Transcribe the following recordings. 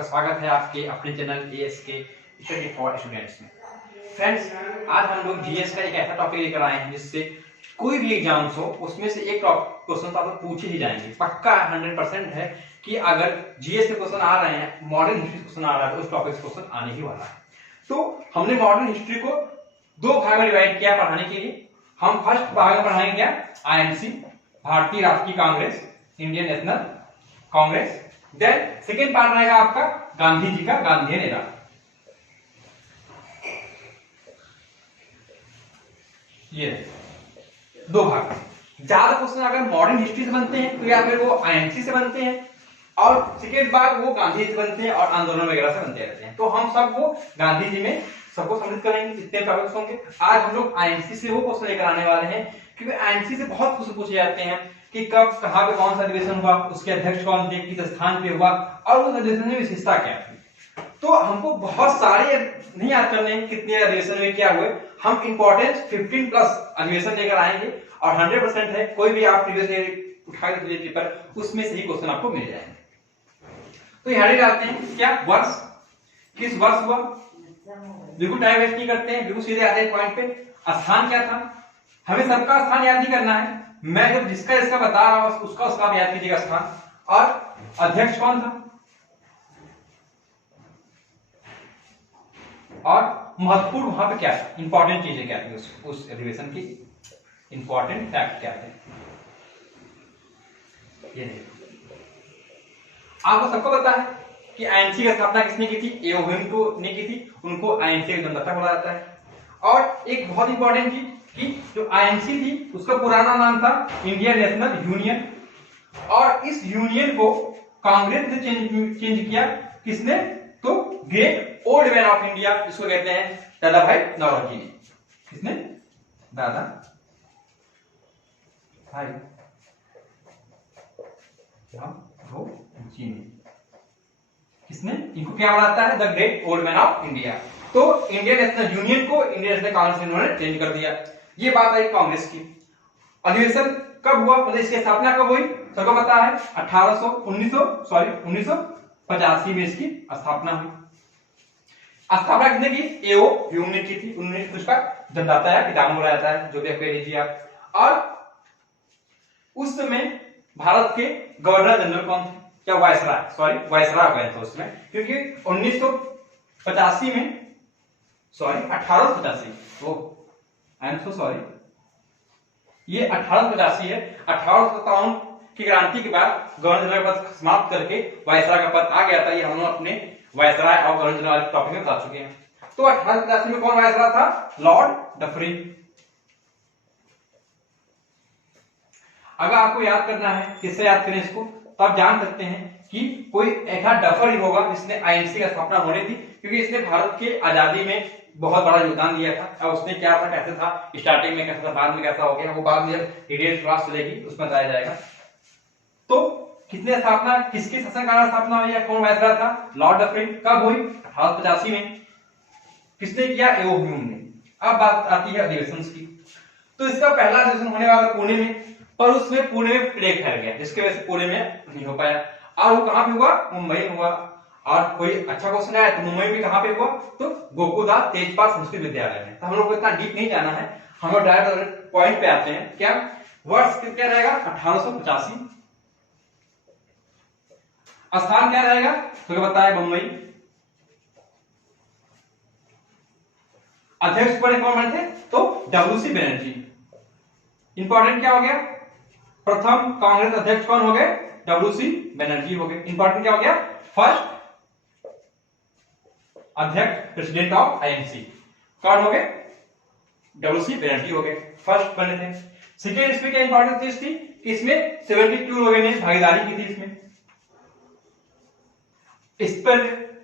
आपका स्वागत है आपके अपने channel ASK study for students में। फ्रेंड्स, आज हम लोग जीएस का एक ऐसा टॉपिक लेकर आए हैं जिससे कोई भी एग्जाम्स हो उसमें से एक क्वेश्चन तो आपको पूछे ही जाएंगे। पक्का 100% है कि अगर जीएस के क्वेश्चन आ रहे हैं, मॉडर्न हिस्ट्री क्वेश्चन आ रहा है तो उस टॉपिक से क्वेश्चन आने ही वाला है। तो हमने मॉडर्न हिस्ट्री को दो भाग में डिवाइड किया पढ़ाने के लिए। हम फर्स्ट भाग में पढ़ाएंगे क्या, आईएनसी, भारतीय राष्ट्रीय Congress, Indian National Congress. Then second part रहेगा आपका गांधी जी का गांधीयन एरा। ये दो भाग। ज्यादा क्वेश्चन अगर मॉडर्न हिस्ट्री से बनते हैं तो या फिर वो आईएनसी से बनते हैं, और सेकेंड भाग वो गांधी जी से बनते हैं और आंदोलन वगैरह से बनते रहते हैं। तो हम सबको गांधी जी में सबको सम्मिलित करेंगे जितने टॉपिक्स होंगे। आज हम लोग आईएनसी से वो क्वेश्चन लेकर आने वाले हैं, क्योंकि आईएनसी से बहुत क्वेश्चन पूछे जाते हैं कि कब कहां पे कौन सा अधिवेशन हुआ, उसके अध्यक्ष कौन थे, किस स्थान पे हुआ और उस अधिवेशन में विशेषता क्या थी। तो हमको बहुत सारे नहीं याद करने हैं कितने अधिवेशन में क्या हुए। हम इंपॉर्टेंट 15 प्लस अधिवेशन लेकर आएंगे और 100% है कोई भी आप प्रीवियस ईयर उठा के पेपर उसमें से ही क्वेश्चन आपको मिल जाएंगे। तो यहां डालते हैं क्या, वर्ष, किस वर्ष हुआ, बिल्कुल टाइम वेस्ट नहीं करते हैं, बिल्कुल सीधे आते हैं पॉइंट पे। स्थान क्या था, हमें सबका स्थान याद नहीं करना है, मैं जब जिसका इसका बता रहा हूं उसका आप याद कीजिएगा स्थान। और अध्यक्ष कौन था, और महत्वपूर्ण वहां पे क्या था, इंपॉर्टेंट चीजें क्या थी, उस अधिवेशन की इंपॉर्टेंट फैक्ट क्या थे। ये देखिए, आपको सबको पता है कि आईएनसी की स्थापना किसने की थी, एओहिम ने की थी। उनको आईएनसी का जन्मदाता बोला जाता है। और एक बहुत इंपॉर्टेंट चीज कि जो आईएनसी थी उसका पुराना नाम था इंडियन नेशनल यूनियन, और इस यूनियन को कांग्रेस ने चेंज किया। किसने, तो great old man of India जिसको कहते हैं दादा भाई नौरोजी ने। किसने, दादा भाई नौरोजी ने। किसने, इनको क्या बनाता है, the great old man of India. तो इंडियन नेशनल यूनियन को इंडियन नेशनल कांग्रेस इन्होंने चेंज कर दिया। ये बात आई कांग्रेस की। अधिवेशन कब हुआ, मतलब इसकी स्थापना कब हुई, सबको पता है 1985 में इसकी स्थापना हुई। स्थापना किसने की, एओ ह्यूम ने की थी। उन्होंने उसका जन्मदाता या पितामह बोला जाता है, जो भी आप कह लीजिए आप। और उस समय भारत के गवर्नर जनरल कौन थे, क्या वायसराय, वायसराय गए थे उसमें, क्योंकि 1985 में 1885 ये 1885 है। 1857 की क्रांति के बाद गवर्नर जनरल का पद समाप्त करके वायसराय का पद आ गया था। ये हम लोग अपने वायसराय और गवर्नर जनरल के टॉपिक में बता चुके हैं। तो 1885 में कौन वायसराय था, लॉर्ड डफरिन। अगर आपको याद करना है किससे याद करें इसको, तो आप जान सकते हैं कि कोई ऐसा डफर ही होगा जिसने आईएनसी का स्थापना होनी थी, क्योंकि इसने भारत के आजादी में बहुत बड़ा योगदान दिया था। और उसने क्या था, कैसे था, स्टार्टिंग में कैसा था, बाद में कैसा हो गया, वो बाद में डिटेल क्लास चलेगी उसमें बताया जाएगा। तो किसने स्थापना, किसके शासनकाल स्थापना हुई है, कौन वायसराय था, लॉर्ड डफरिन। कब हुई, 1885 में। किसने किया, एओ ह्यूम ने। अब बात आती है अधिवेशन की। तो इसका पहला अधिवेशन होने वाला पुणे में, पर उसमें पुणे में प्लेग फैल गया जिसकी वजह से पुणे में नहीं हो पाया। और वो कहां पे हुआ, मुंबई में हुआ। और कोई अच्छा क्वेश्चन आया तो मुंबई में कहां पे हुआ, तो गोकुलदास तेजपाल संस्कृत विद्यालय में। तो हम लोग को इतना डीप नहीं जाना है, हम लोग डायरेक्ट पॉइंट पे आते हैं। क्या वर्ष क्या रहेगा, 1885। स्थान क्या रहेगा, तो बताया मुंबई। अध्यक्ष बने कौन बने थे, तो WC बनर्जी। इंपॉर्टेंट क्या हो गया, प्रथम कांग्रेस अध्यक्ष कौन हो गए, WC बनर्जी हो गए। इंपॉर्टेंट क्या हो गया, फर्स्ट अध्यक्ष प्रेसिडेंट ऑफ आईएनसी कौन हो गए, WC बनर्जी हो गए, फर्स्ट बने थे। सेकेंड, इसमें क्या इंपॉर्टेंट चीज थी कि इसमें 72 लोगों ने भागीदारी की थी इसमें। इस पर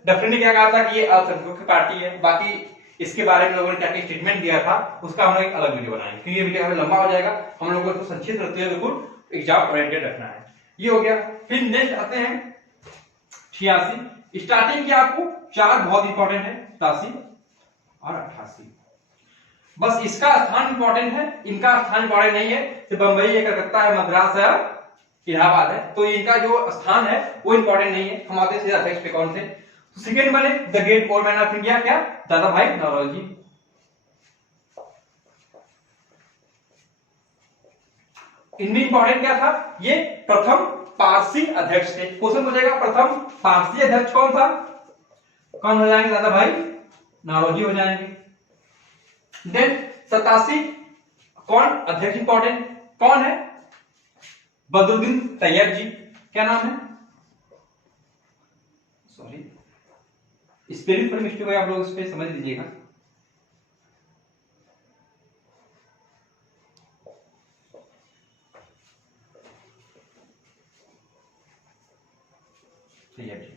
डफरिन ने क्या कहा था कि ये अल्पसंख्यकों की पार्टी है। बाकी इसके बारे में लोगों ने क्या स्टेटमेंट दिया था उसका हम लोग एक अलग वीडियो बनाएंगे, क्योंकि ये वीडियो हमें लंबा हो जाएगा। हम लोगों को संक्षिप्त रखते हुए बिल्कुल एग्जाम ओरिएंटेड रखना है। ये हो गया। फिर नेक्स्ट आते हैं 86। स्टार्टिंग की आपको चार बहुत इंपॉर्टेंट है, 87 और 88। बस इसका स्थान इंपॉर्टेंट है, इनका स्थान इंपॉर्टेंट नहीं है। तो बंबई है, कलकत्ता है, मद्रास है, इलाहाबाद है। तो इनका जो स्थान है वो इंपॉर्टेंट नहीं है। हम आते हैं सीधा अध्यक्ष पे, कौन थे, सेकेंड बने the great old man of India, क्या, दादा भाई नौरोजी। इनमें इंपॉर्टेंट क्या था, ये प्रथम पारसी अध्यक्ष थे। क्वेश्चन पूछेगा प्रथम पारसी अध्यक्ष कौन था, कौन हो जाएंगे, दादा भाई नौरोजी हो जाएंगे। देन 87 कौन अध्यक्ष, इंपॉर्टेंट कौन है, बदरुद्दीन तैयब जी। क्या नाम है, सॉरी स्पेलिंग पर मिस्टेक है, आप लोग इस पे समझ लीजिएगा। तैयब जी,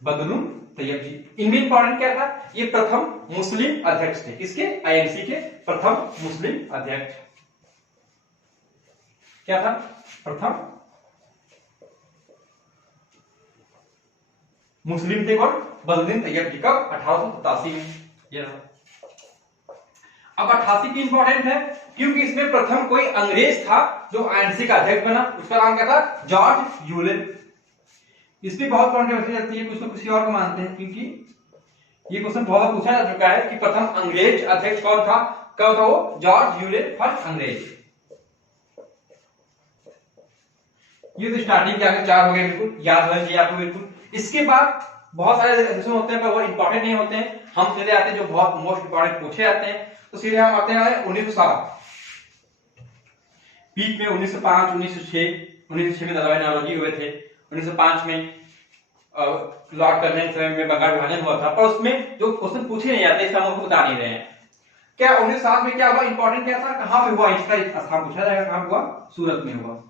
बदरुद्दीन तैयब जी। इनमें इंपॉर्टेंट क्या था, ये प्रथम मुस्लिम अध्यक्ष थे, किसके, आईएनसी के प्रथम मुस्लिम अध्यक्ष। क्या था, प्रथम मुस्लिम थे कौन, बदरुद्दीन तैयब जी। कब, 1887 में। ये रहा। अब 88 की इंपॉर्टेंट है क्योंकि इसमें प्रथम कोई अंग्रेज था जो आईएनसी का अध्यक्ष बना, उसका नाम क्या था, जॉर्ज यूलेन। इसमें बहुत कंट्रोवर्सी चलती है, कुछ तो किसी और को मानते हैं, क्योंकि ये क्वेश्चन बहुत पूछा जा चुका है कि प्रथम अंग्रेज अध्यक्ष कौन था, कब था वो, जॉर्ज यूलेन फर्स्ट अंग्रेज। ये तो स्टार्टिंग के आगे 4 हो गए, बिल्कुल याद होना चाहिए आपको बिल्कुल। इसके बाद बहुत सारे क्वेश्चन होते हैं पर वो इंपॉर्टेंट नहीं होते हैं, हम सीधे आते हैं जो बहुत मोस्ट इंपॉर्टेंट पूछे जाते हैं। तो सीधे हम आते हैं 1907 पीक में, 1905, 1906 में दादा भाई नौरोजी हुए थे। 1905 में लॉर्ड कर्नल समय में बंगाल विभाजन हुआ था, पर उसमें जो क्वेश्चन पूछे नहीं जाते इसका हम आपको बता नहीं रहे हैं। क्या 1907 में क्या हुआ, इंपॉर्टेंट क्या था, कहां पे हुआ, इसका स्थान पूछा जाएगा, कहां हुआ, सूरत में हुआ।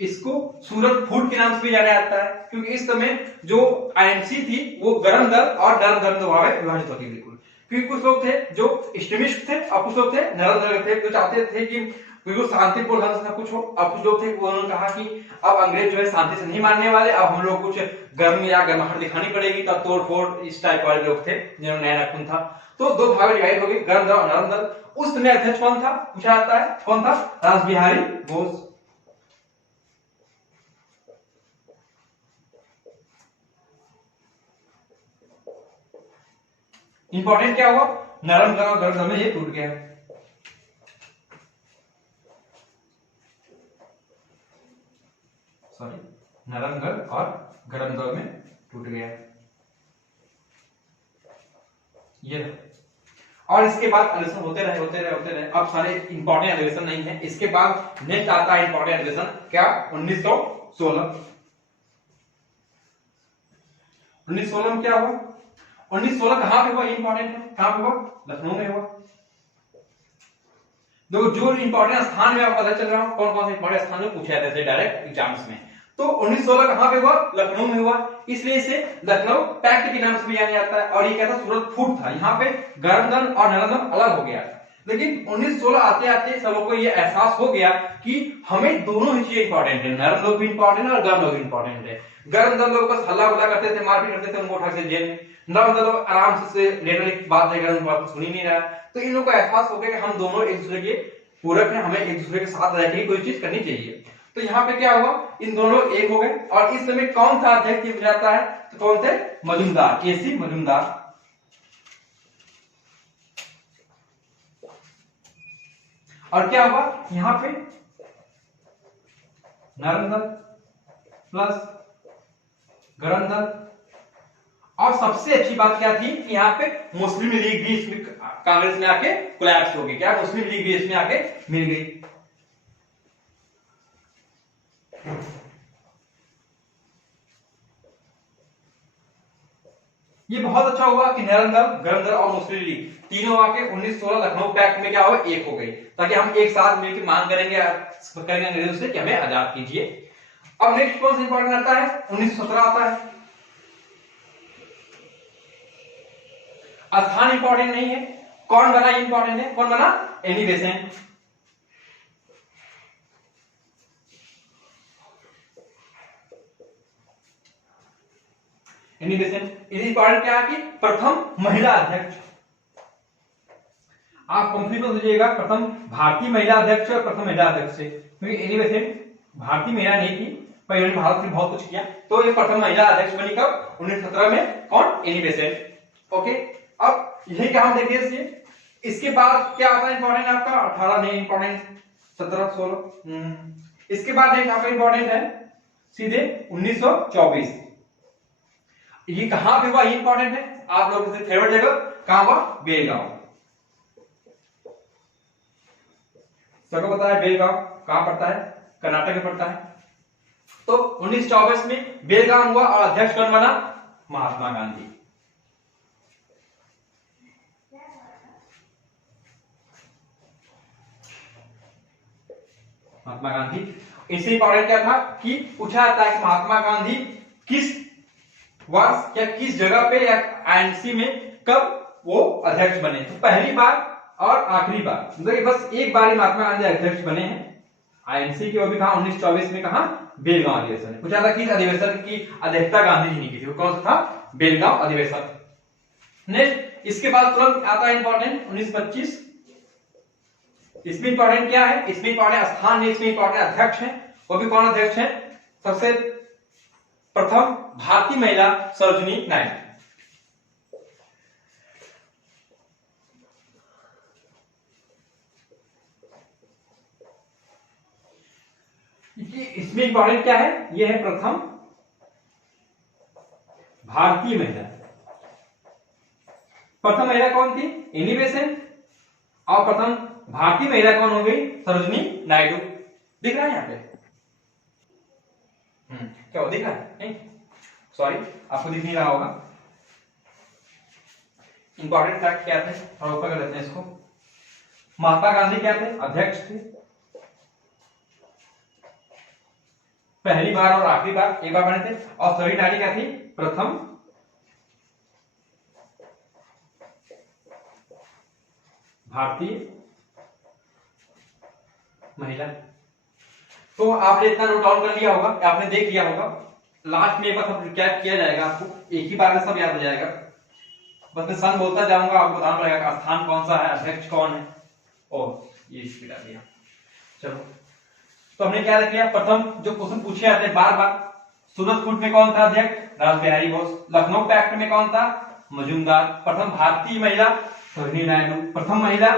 इसको सूरत फूट के नाम से भी जाना जाता है क्योंकि इस समय जो आईएनसी थी वो गरम दल और नरम दल में विभाजित होती, बिल्कुल। क्योंकि कुछ लोग थे जो एक्सट्रीमिस्ट थे और कुछ लोग थे नरम दल थे, जो चाहते थे कि बिल्कुल शांतिपूर्ण ढंग से सब कुछ हो। अब कुछ लोग थे उन्होंने कहा कि अब अंग्रेज जो है शांति से नहीं मानने वाले, अब हम लोग कुछ गर्म या गर्माहट दिखानी पड़ेगी, तब तोड़ फोड़, इस टाइप वाले लोग थे जिन्होंने नया खून था। तो दो भाग में डिवाइड हो गई, गर्म दल और नरम दल। उस समय अध्यक्ष कौन था, पूछा जाता है, कौन था, रासबिहारी बोस। इंपॉर्टेंट क्या हुआ, नरम दल और गर्म दल में ये टूट गया। सॉरी, नरम दल और गर्म दल में टूट गया ये। और इसके बाद अधिवेशन होते रहे। अब सारे इंपॉर्टेंट अधिवेशन नहीं है। इसके बाद नेक्स्ट आता है इंपॉर्टेंट अधिवेशन, क्या, 1916। 1916 में क्या हुआ, 1916 कहां पे हुआ, इंपॉर्टेंट है, कहां पे हुआ, लखनऊ में हुआ। देखो जो इंपॉर्टेंट स्थान में आपको पता चल रहा हूं, कौन कौन से इंपॉर्टेंट स्थान में पूछा जाता है डायरेक्ट एग्जाम्स में। तो 1916 कहां पे हुआ, लखनऊ में हुआ, इसलिए इसे लखनऊ पैक्ट के नाम से भी जाना जाता है। और ये क्या था, सूरत फूट था, यहाँ पे गर्म दल और नरम दल अलग हो गया। लेकिन 1916 आते आते सब लोग को ये एहसास हो गया कि हमें दोनों ही चीजें इंपॉर्टेंट है, नरम लोग भी इंपॉर्टेंट है और गर्म लोग भी इंपॉर्टेंट है। गर्म दल लोग बस हल्ला गुल्ला करते थे, मारपीट करते थे, उनको उठा के जेल में। नरम दल लोग आराम से लेटर की बात लेकर उनको बात सुन ही नहीं रहा। तो इन लोगों को एहसास हो गया कि हम दोनों एक दूसरे के पूरक हैं, हमें एक दूसरे के साथ रह के कोई चीज करनी चाहिए। तो यहाँ पे क्या हुआ, इन दोनों एक हो गए। और इस समय कौन सा अध्यक्ष जाता है, तो कौन थे, मजूमदार, केसी मजूमदार। और क्या हुआ, यहाँ पे नरम दल प्लस गरम दल। और सबसे अच्छी बात क्या थी कि यहाँ पे मुस्लिम लीग भी इसमें कांग्रेस में आके कोलैप्स हो गई। क्या, मुस्लिम लीग भी इसमें आके मिल गई। ये बहुत अच्छा हुआ कि नरम दल, गरम दल और मुस्लिम लीग तीनों आके 1916 लखनऊ पैक्ट में क्या हुआ, एक हो गई, ताकि हम एक साथ मिलकर मांग करेंगे अंग्रेजों से कि हमें आजाद कीजिए। अब नेक्स्ट कौन सा इंपॉर्टेंट आता है, 1917 आता है। स्थान इंपॉर्टेंट नहीं है, कौन बना इंपॉर्टेंट है, कौन बना, Annie Besant. Annie Besant important क्या है कि प्रथम महिला अध्यक्ष। आप कंफ्यूज हो जाइएगा, प्रथम भारतीय महिला अध्यक्ष और प्रथम महिला अध्यक्ष से, क्योंकि एनी बेसेंट भारतीय महिला नहीं थी, पर इन्होंने भारत में बहुत कुछ किया। तो ये प्रथम महिला अध्यक्ष बनी कब? 1917 में। कौन? Annie Besant. ओके, अब यही क्या हम देखिए इसलिए इसके बाद क्या आता है इंपॉर्टेंट आपका? 18 नहीं इंपॉर्टेंट, 17 16। इसके बाद नेक्स्ट आपका इंपॉर्टेंट है सीधे 1924। ये कहां पे हुआ? ये इंपॉर्टेंट है, आप लोगों से फेवरेट जगह कहां हुआ? बेलगांव। सबको पता है बेलगांव कहां पड़ता है? कर्नाटक में पड़ता है। तो 1924 में बेलगांव हुआ और अध्यक्ष कौन बना? महात्मा गांधी। महात्मा गांधी। इससे इंपॉर्टेंट क्या था कि पूछा जाता है कि महात्मा गांधी किस वर्ष या किस जगह पे या आईएनसी में कब वो अध्यक्ष बने? तो पहली बार और आखिरी बार, मतलब बस एक बार ही महात्मा गांधी अध्यक्ष बने हैं आईएनसी के, वो भी कहा 1924 में। कहा? बेलगांव अधिवेशन में। पूछा था किस अधिवेशन की अध्यक्षता गांधी जी ने की थी? वो कौन सा था? बेलगांव अधिवेशन। नेक्स्ट इसके बाद तुरंत आता है इंपॉर्टेंट 1925। इसमें इंपॉर्टेंट क्या है? इसमें इंपॉर्टेंट स्थान है, इसमें इंपॉर्टेंट अध्यक्ष है। वो भी कौन अध्यक्ष है? सबसे प्रथम भारतीय महिला सरोजिनी नायडू। इसमें इंपॉर्टेंट क्या है? ये है प्रथम भारतीय महिला। प्रथम महिला कौन थी? Annie Besant. और प्रथम भारतीय महिला कौन हो गई? सरोजिनी नायडू। दिख रहा है यहाँ पे? क्या वो दिख रहा है? नहीं, सॉरी, आपको दिख नहीं रहा होगा। इंपॉर्टेंट फैक्ट क्या थे? थोड़ा ऊपर कर लेते हैं इसको। महात्मा गांधी क्या थे? अध्यक्ष थे। पहली बार और आखिरी बार एक बार बने थे। और सरोजिनी नायडू क्या थी? प्रथम भारतीय महिला। तो आपने इतना नोट डाउन कर लिया होगा, आपने देख लिया होगा। लास्ट में एक बार सब रिकैप किया जाएगा, आपको एक ही बार में सब याद हो जाएगा। बस मैं सन बोलता जाऊंगा, आपको बताना पड़ेगा स्थान कौन सा है, अध्यक्ष कौन है। और ये इसकी डाल दिया। चलो, तो हमने क्या रख लिया? प्रथम जो क्वेश्चन पूछे जाते हैं बार बार, सूरजकूट में कौन था अध्यक्ष? रास बिहारी बोस। लखनऊ पैक्ट में कौन था? मजूमदार। प्रथम भारतीय महिला सरोजिनी नायडू। प्रथम महिला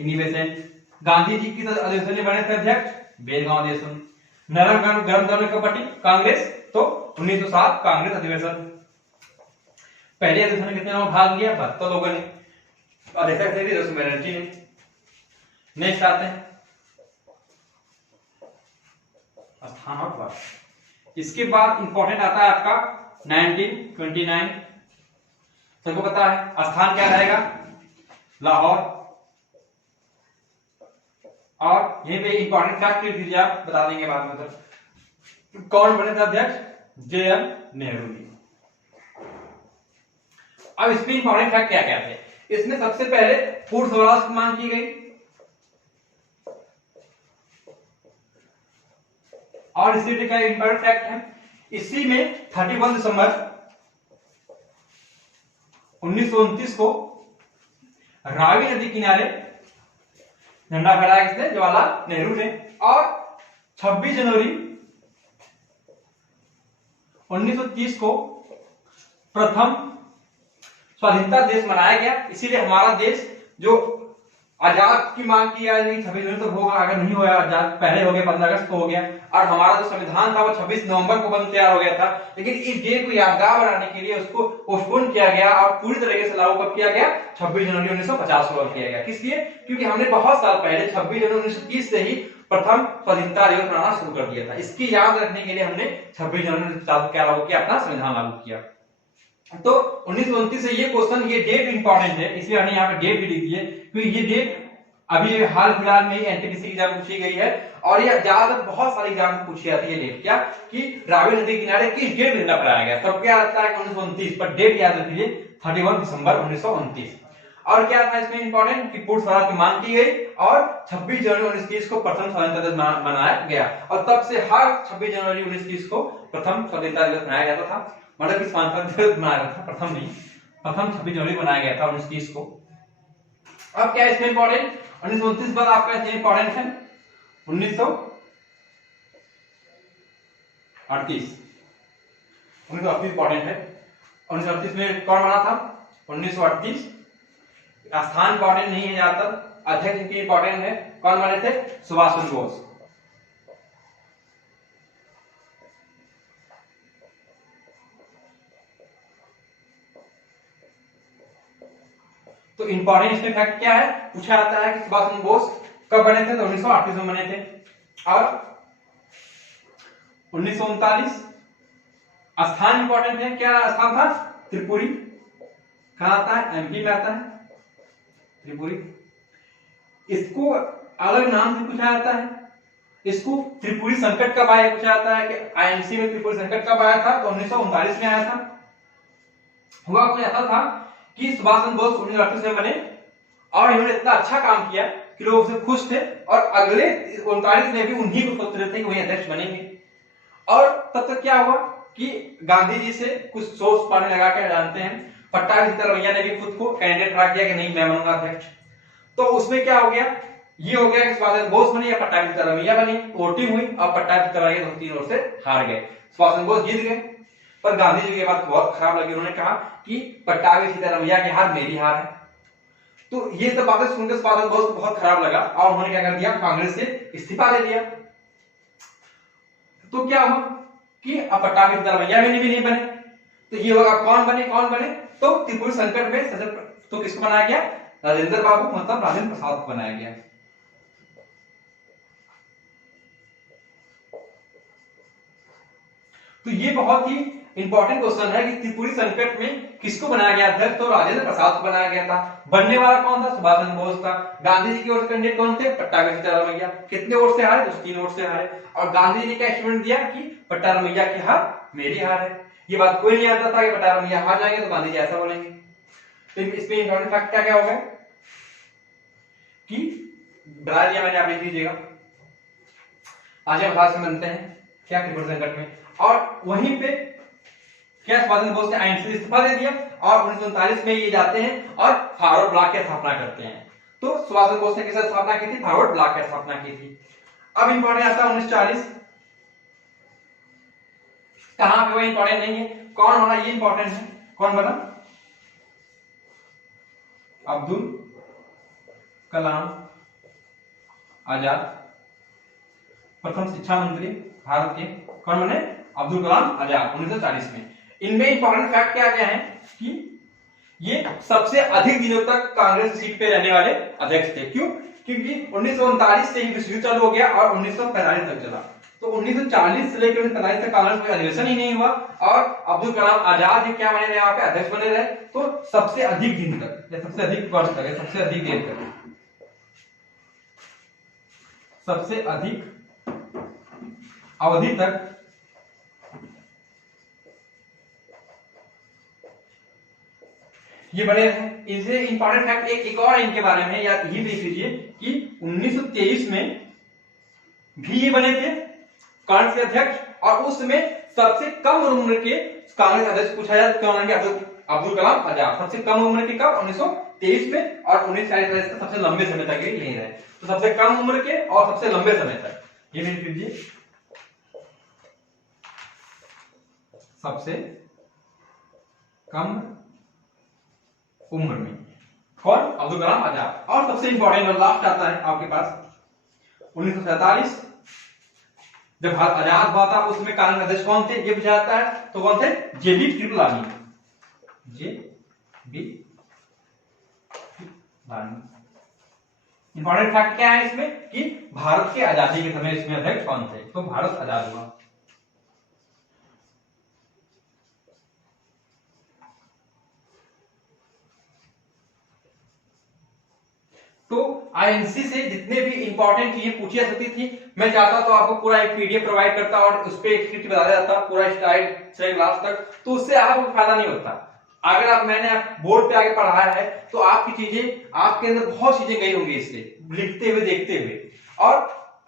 एनी बेसेंट। गांधी जी किस अधिवेशन में बने थे अध्यक्ष? बेलगांव अधिवेशन। नरम गरम दल कब बटी? कांग्रेस। तो 1907 कांग्रेस अधिवेशन। पहले अधिवेशन में कितने लोगों भाग लिया? 72 लोगों ने। अध्यक्ष थे जोसेफ बनर्जी ने। नेक्स्ट आते हैं स्थान और वर्ष। इसके बाद इंपॉर्टेंट आता है आपका 1929। सबको पता है स्थान क्या रहेगा? लाहौर। और यहीं पे इंपॉर्टेंट फैक्ट दीजिए, आप बता देंगे बाद में। तो कौन बने थे अध्यक्ष? JM नेहरू जी। अब इसमें इंपॉर्टेंट फैक्ट क्या क्या थे? इसमें सबसे पहले पूर्ण स्वराज की मांग की गई और इसी का इंपॉर्टेंट फैक्ट है, इसी में 31 दिसंबर 1929 को रावी नदी किनारे झंडा फहराया किसने? जवाहरलाल नेहरू ने। और 26 जनवरी 1930 को प्रथम स्वाधीनता दिवस मनाया गया। इसीलिए हमारा देश जो आजाद की मांग की जा रही 26 जनवरी तक होगा, अगर नहीं हुआ आजाद, पहले हो गया 15 अगस्त को हो गया। और हमारा जो संविधान था वो 26 नवंबर को बन तैयार हो गया था, लेकिन इस डे को यादगार बनाने के लिए उसको पोस्टपोन किया गया और पूरी तरीके से लागू कब किया गया? 26 जनवरी 1950 को किया गया। किस लिए? क्योंकि हमने बहुत साल पहले 26 जनवरी 1930 से ही प्रथम स्वतंत्रता दिवस मनाना शुरू कर दिया था। इसकी याद रखने के लिए हमने 26 जनवरी 1950 क्या लागू किया? अपना संविधान लागू किया। तो 1929 से ये क्वेश्चन, ये डेट इंपॉर्टेंट है, इसलिए हमने यहाँ पे डेट भी लिख दी है, क्योंकि ये डेट अभी हाल फिलहाल में एनटीपीसी एग्जाम पूछी गई है और ये ज्यादातर बहुत सारे एग्जाम में पूछी जाती है डेट। क्या कि रावी नदी के किनारे किस डेट में झंडा फहराया गया? तब क्या आता है 1929, पर डेट याद रखिए 31 दिसंबर 1929। और क्या था इसमें इंपॉर्टेंट कि पूर्ण स्वराज की मांग की गई और 26 जनवरी 1930 को प्रथम स्वतंत्रता दिवस मनाया गया। और तब से हर 26 जनवरी 1930 को प्रथम स्वतंत्रता दिवस मनाया जाता था, मतलब कि स्वतंत्रता दिवस मनाया जाता था, प्रथम नहीं, प्रथम 26 जनवरी मनाया गया था 1930 को। अब क्या इसमें इंपॉर्टेंट 1929 बाद आपका इंपॉर्टेंट है 1900 1938 इंपॉर्टेंट है। 1938 में कौन बना था? 1938 स्थान इंपॉर्टेंट नहीं है ज्यादातर, अध्यक्ष इनकी इंपॉर्टेंट है। कौन बने थे? सुभाष चंद्र बोस। तो इंपॉर्टेंट इसमें फैक्ट क्या है पूछा जाता है कि सुभाष चंद्र बोस कब बने थे? तो 1938 में बने थे। और 1939 स्थान इंपॉर्टेंट है। क्या स्थान था? त्रिपुरी। कहां आता है? एमपी में आता है त्रिपुरी। इसको अलग नाम से पूछा जाता है। इसको त्रिपुरी संकट कब आया पूछा जाता है कि आईएनसी में त्रिपुरी संकट कब आया था? तो 1939 में आया था। हुआ कुछ ऐसा था कि सुभाष चंद्र बोस 1938 में बने और इन्होंने इतना अच्छा काम किया कि लोग उससे खुश थे और अगले 39 में भी उन्हीं को सोच रहे थे कि वही अध्यक्ष बनेंगे। और तब तक क्या हुआ कि गांधी जी से कुछ सोच पाने लगा के जानते हैं, पट्टाभी सिद्धरमैया ने भी खुद को कैंडिडेट रख दिया कि नहीं मैं बनूंगा अध्यक्ष। तो उसमें क्या हो गया? ये हो गया कि सुभाष चंद्र बोस बने या पट्टाभी सिद्धरमैया बने। वोटिंग हुई और पट्टाभी सिद्धरमैया 2-3 वोट से हार गए, सुभाष चंद्र बोस जीत गए। पर गांधी जी की बात बहुत खराब लगी। उन्होंने कहा कि पट्टाभी सिद्धरमैया की हार मेरी हार है। तो ये सब बातें सुनकर सुभाष चंद्र बोस को बहुत खराब लगा और उन्होंने क्या कर दिया? कांग्रेस से इस्तीफा दे दिया। तो क्या हुआ कि अब पट्टाभी सिद्धरमैया भी नहीं बने। तो ये होगा कौन बने? तो त्रिपुरी संकट में तो किसको बनाया गया? राजेंद्र बाबू मतलब राजेंद्र प्रसाद को बनाया गया। तो ये बहुत ही इंपॉर्टेंट क्वेश्चन है कि त्रिपुरी संकट में किसको बनाया गया अध्यक्ष? तो राजेंद्र प्रसाद को बनाया गया था। बनने वाला कौन था? सुभाष चंद्र बोस था। गांधी जी की ओर से कैंडिडेट कौन थे? पट्टाभी सिद्धरमैया। कितने वोट से हारे? 3 वोट से हारे। और गांधी जी ने क्या स्टेटमेंट दिया कि पट्टारमैया की हार मेरी हार है। ये बात कोई नहीं जानता था कि पट्टारमैया हार जाएंगे तो गांधी जी ऐसा बोलेंगे। तो इसमें इंपॉर्टेंट फैक्ट क्या होगा कि बता दिया मैंने, आप लिख लीजिएगा। आज हम क्लास में बनते हैं क्या त्रिपुरी संकट में। और वहीं पे क्या सुभाष चंद्र बोस ने आईएनसी से इस्तीफा दे दिया और 1939 में ये जाते हैं और फॉरवर्ड ब्लॉक की स्थापना करते हैं। तो सुभाष चंद्र बोस ने किसकी स्थापना की थी? फॉरवर्ड ब्लॉक की स्थापना की थी। अब इंपॉर्टेंट आता है 1940। कहां पे? वो इंपॉर्टेंट नहीं है। कौन बना? ये इंपॉर्टेंट है। कौन बना? अब्दुल कलाम आजाद, प्रथम शिक्षा मंत्री भारत के। कौन बने? अब्दुल कलाम आजाद 1940 में। इनमें इंपॉर्टेंट फैक्ट क्या क्या है कि ये सबसे अधिक दिनों तक कांग्रेस सीट पे रहने वाले अध्यक्ष थे। क्यों? क्योंकि 1939 से ही विश्व युद्ध चालू हो गया और 1945 तक चला। तो 1940 से लेकर 1945 तक कांग्रेस का अधिवेशन ही नहीं हुआ और अब्दुल कलाम आजाद ही क्या बने रहे? वहां पे अध्यक्ष बने रहे। तो सबसे अधिक दिन तक या सबसे अधिक वर्ष तक, सबसे अधिक देर तक, सबसे अधिक अवधि तक ये बने रहे। इनसे इंपॉर्टेंट फैक्ट एक और इनके बारे में या ये देख लीजिए कि 1923 में भी ये बने थे कांग्रेस के अध्यक्ष और उसमें सबसे कम उम्र के कांग्रेस अध्यक्ष पूछा जाए तो अब्दुल कलाम आजाद। सबसे कम उम्र के कब? 1923 में। और 1940 तक सबसे लंबे समय तक यही रहे। तो सबसे कम उम्र के और सबसे लंबे समय तक ये लिख लीजिए, सबसे कम उम्र में कौन? अब्दुल कलाम आजाद। और सबसे इंपॉर्टेंट और लास्ट आता है आपके पास 1947 जब भारत आजाद हुआ था, उसमें कांग्रेस अध्यक्ष कौन थे ये पूछा जाता है। तो कौन थे? जेबी कृपलानी। इंपॉर्टेंट फैक्ट क्या है इसमें कि भारत के आजादी के समय इसमें अध्यक्ष कौन थे? तो भारत आजाद हुआ। तो आईएनसी से जितने भी इंपॉर्टेंट चीजें पूछी जा सकती थी, मैं चाहता तो आपको पूरा एक पीडीएफ प्रोवाइड करता और उस पर एक स्क्रिप्ट बताया जाता पूरा स्लाइड से लास्ट तक, तो उससे आपको फायदा नहीं होता। अगर आप मैंने बोर्ड पे आगे पढ़ाया है तो आपकी चीजें आपके अंदर बहुत चीजें गई होंगी इससे लिखते हुए देखते हुए। और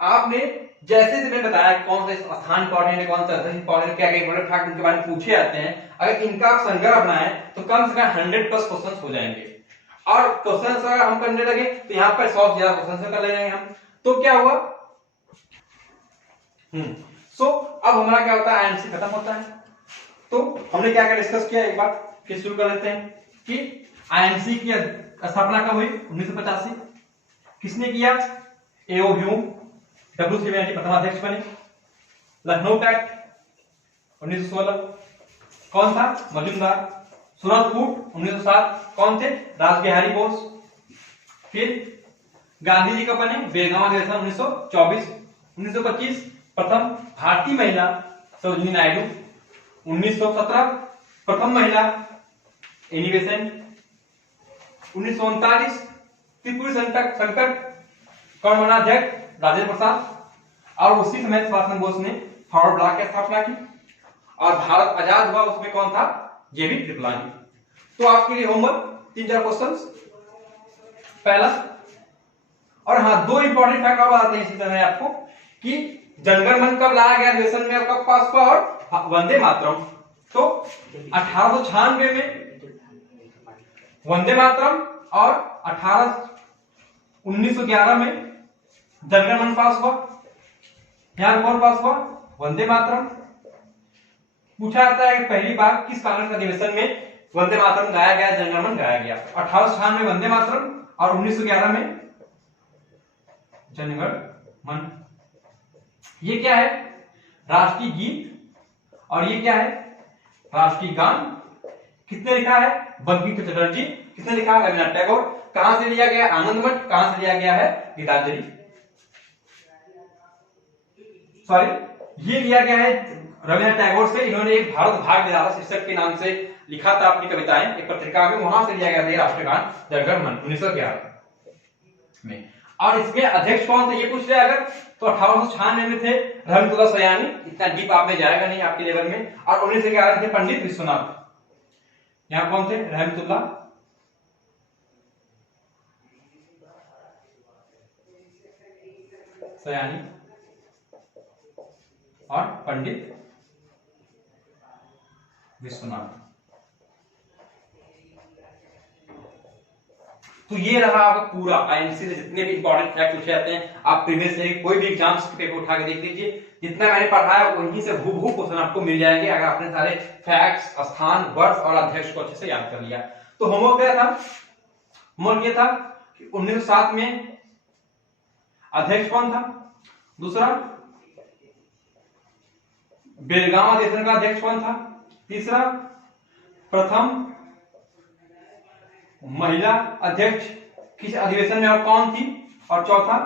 आपने जैसे मैंने बताया कौन सा स्थान इंपॉर्टेंट है, कौन सा इंपॉर्टेंट, क्या इंपॉर्टेंट फैक्ट उनके बारे में पूछे जाते हैं, अगर इनका आप संग्रह बनाए तो कम से कम 100+ क्वेश्चन हो जाएंगे। और क्वेश्चन अगर हम करने लगे तो यहाँ पर 100 से ज्यादा क्वेश्चन कर ले हम। तो क्या हुआ सो अब हमारा क्या होता है, आईएनसी खत्म होता है। तो हमने क्या क्या डिस्कस किया, एक बार फिर शुरू कर लेते हैं कि आईएनसी की स्थापना कब हुई, 1985। किसने किया, एओ ह्यूम WCMIT प्रथम अध्यक्ष बने। लखनऊ पैक्ट 1916, कौन था, मजूमदार। सूरत कूट 1907, कौन थे, रासबिहारी बोस। फिर गांधी जी कब बने, बेलगांव अधिवेशन 1924। 1925 प्रथम भारतीय महिला सरोजिनी नायडू। 1917 प्रथम महिला एनी बेसेंट। 1939 त्रिपुरी संकट, कौन बना अध्यक्ष, राजेंद्र प्रसाद। और उसी समय सुभाष चंद्र बोस ने फॉरवर्ड ब्लॉक की स्थापना की और भारत आजाद हुआ, उसमें कौन था, जेबी कृपलानी। तो आपके लिए होमवर्क 3-4 क्वेश्चंस। पहला, और हाँ, 2 इंपॉर्टेंट फैक्ट और बताते हैं इसी तरह आपको कि जनगण मन कब लाया गया अधिवेशन में, कब पास हुआ, और वंदे मातरम। तो 1896 में वंदे मातरम और 1911 में जनगण मन पास हुआ। यहां कौन पास हुआ, वंदे मातरम। पूछा जाता है कि पहली बार किस कांग्रेस अधिवेशन में वंदे मातरम गाया गया, जनगण मन गाया गया। 1896 में वंदे मातरम और 1911 में जनगण मन। ये क्या है, राष्ट्रीय गीत, और ये क्या है, राष्ट्रीय गान। किसने लिखा है, बंकिम चंद्र चटर्जी। किसने लिखा है, रविन्द्रनाथ टैगोर। कहां से लिया गया है, आनंद मठ। कहां से लिया गया है, गीतांजलि। सॉरी, ये लिया गया है रविन्द्रनाथ टैगोर से। इन्होंने एक भारत भाग विधाता शीर्षक के नाम से लिखा था अपनी कविताएं एक पत्रिका में, वहां से लिया गया था राष्ट्रगान जनगण मन 1911 में। और इसमें अध्यक्ष कौन थे, ये पूछ रहे अगर, तो 1896 में थे रहमतुल्लाह सयानी। इतना डीप आप में जाएगा नहीं आपके लेवल में। और 1911 थे पंडित विश्वनाथ। यहां कौन थे, रहमतुल्लाह सयानी और पंडित विश्वनाथ। तो ये रहा आपका पूरा आईएनसी से जितने भी इंपॉर्टेंट फैक्ट पूछे जाते हैं। आप प्रीवियस से कोई भी एग्जाम्स के पेपर उठा के देख लीजिए, जितना मैंने पढ़ाया वहीं से हूबहू क्वेश्चन आपको मिल जाएंगे, अगर आपने सारे फैक्ट्स, स्थान, वर्ष और अध्यक्ष को अच्छे से याद कर लिया। तो होमवर्क क्या था, होमवर्क ये था कि 1907 में अध्यक्ष कौन था, दूसरा बेलगांव अधिवेशन का अध्यक्ष कौन था, तीसरा प्रथम महिला अध्यक्ष किस अधिवेशन में और कौन थी, और चौथा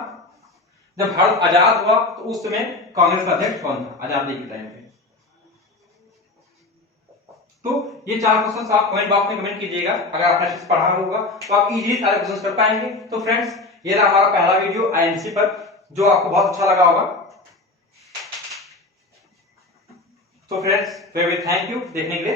जब भारत आजाद हुआ तो उस समय कांग्रेस का अध्यक्ष कौन था आजादी के टाइम पे। तो ये 4 क्वेश्चन आप कमेंट बॉक्स में कमेंट कीजिएगा, अगर आपने अच्छे से पढ़ा होगा तो आप इजीली सारे क्वेश्चन कर पाएंगे। तो फ्रेंड्स, ये रहा हमारा पहला वीडियो आईएनसी पर, जो आपको बहुत अच्छा लगा होगा। तो फ्रेंड्स, थैंक यू देखने के लिए।